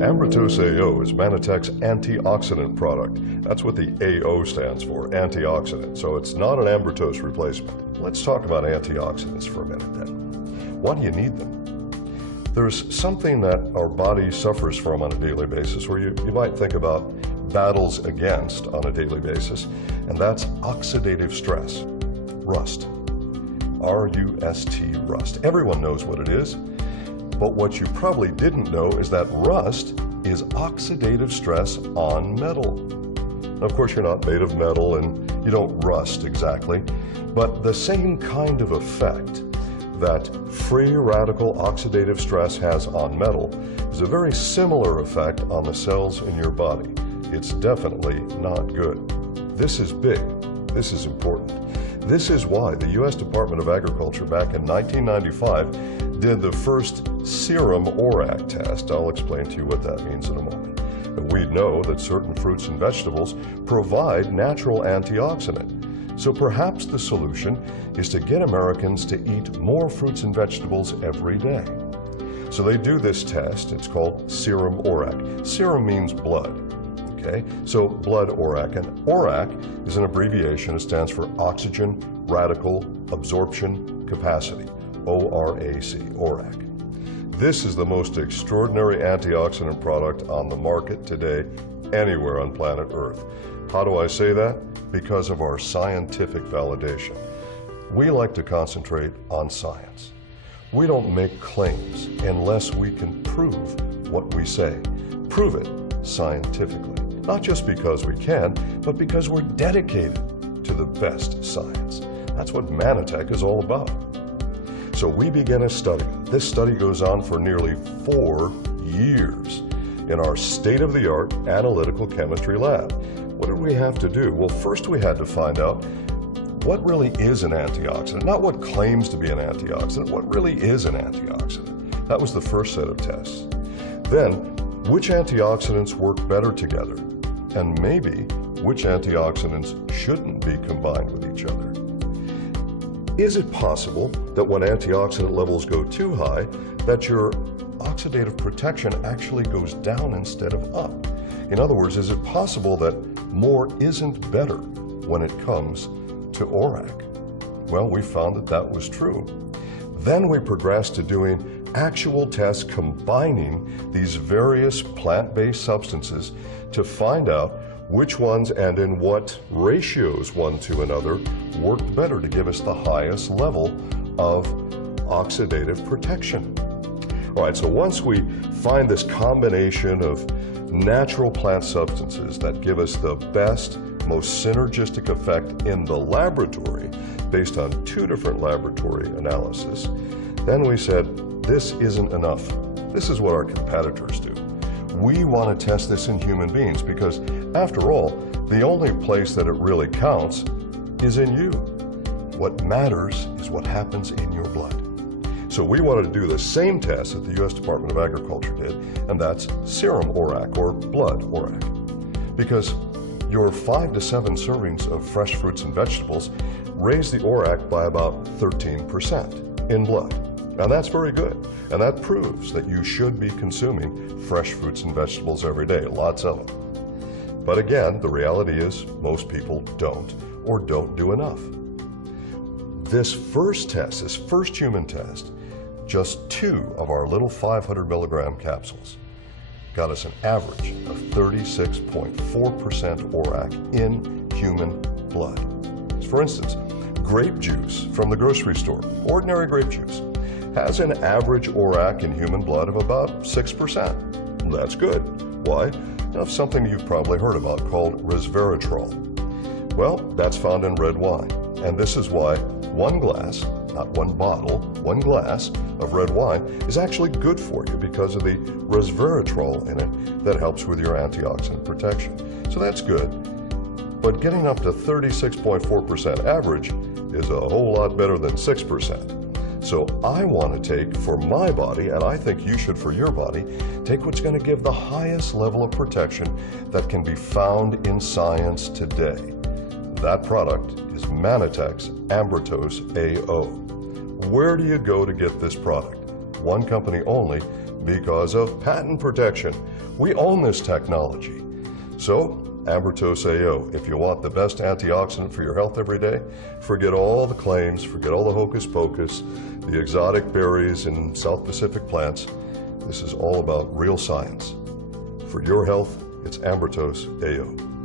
Ambrotose AO is Manitech's antioxidant product. That's what the AO stands for, antioxidant. So it's not an Ambrotose replacement. Let's talk about antioxidants for a minute then. Why do you need them? There's something that our body suffers from on a daily basis, where you might think about battles against on a daily basis, and that's oxidative stress, rust. R-U-S-T, rust. Everyone knows what it is. But what you probably didn't know is that rust is oxidative stress on metal. Now, of course, you're not made of metal and you don't rust exactly, but the same kind of effect that free radical oxidative stress has on metal is a very similar effect on the cells in your body. It's definitely not good. This is big. This is important. This is why the U.S. Department of Agriculture back in 1995 did the first serum ORAC test. I'll explain to you what that means in a moment. And we know that certain fruits and vegetables provide natural antioxidant. So perhaps the solution is to get Americans to eat more fruits and vegetables every day. So they do this test. It's called serum ORAC. Serum means blood. Okay, so blood ORAC, and ORAC is an abbreviation. It stands for Oxygen Radical Absorption Capacity, ORAC, ORAC. This is the most extraordinary antioxidant product on the market today, anywhere on planet Earth. How do I say that? Because of our scientific validation. We like to concentrate on science. We don't make claims unless we can prove what we say. Prove it scientifically. Not just because we can, but because we're dedicated to the best science. That's what Manitech is all about. So we begin a study. This study goes on for nearly 4 years in our state-of-the-art analytical chemistry lab. What did we have to do? Well, first we had to find out what really is an antioxidant, not what claims to be an antioxidant, what really is an antioxidant. That was the first set of tests. Then, which antioxidants work better together? And maybe which antioxidants shouldn't be combined with each other? Is it possible that when antioxidant levels go too high, that your oxidative protection actually goes down instead of up? In other words, is it possible that more isn't better when it comes to ORAC? Well, we found that that was true. Then we progressed to doing actual tests combining these various plant-based substances to find out which ones and in what ratios one to another worked better to give us the highest level of oxidative protection. All right, so once we find this combination of natural plant substances that give us the best, most synergistic effect in the laboratory based on 2 different laboratory analyses, then we said, this isn't enough. This is what our competitors do. We want to test this in human beings because, after all, the only place that it really counts is in you. What matters is what happens in your blood. So we wanted to do the same test that the U.S. Department of Agriculture did, and that's serum ORAC, or blood ORAC. Because your 5 to 7 servings of fresh fruits and vegetables raise the ORAC by about 13% in blood. And that's very good. And that proves that you should be consuming fresh fruits and vegetables every day, lots of them. But again, the reality is most people don't, or don't do enough. This first test, this first human test, just 2 of our little 500 milligram capsules got us an average of 36.4% ORAC in human blood. For instance, grape juice from the grocery store, ordinary grape juice, has an average ORAC in human blood of about 6%. That's good. Why? Now, something you've probably heard about called resveratrol. Well, that's found in red wine. And this is why 1 glass, not 1 bottle, 1 glass of red wine is actually good for you because of the resveratrol in it that helps with your antioxidant protection. So that's good. But getting up to 36.4% average is a whole lot better than 6%. So I want to take for my body, and I think you should for your body, take what's going to give the highest level of protection that can be found in science today. That product is Manitech's Ambrotose AO. Where do you go to get this product? one company only because of patent protection. We own this technology. So, Ambertose AO, if you want the best antioxidant for your health every day, forget all the claims, forget all the hocus pocus, the exotic berries and South Pacific plants. This is all about real science. For your health, it's Ambertose AO.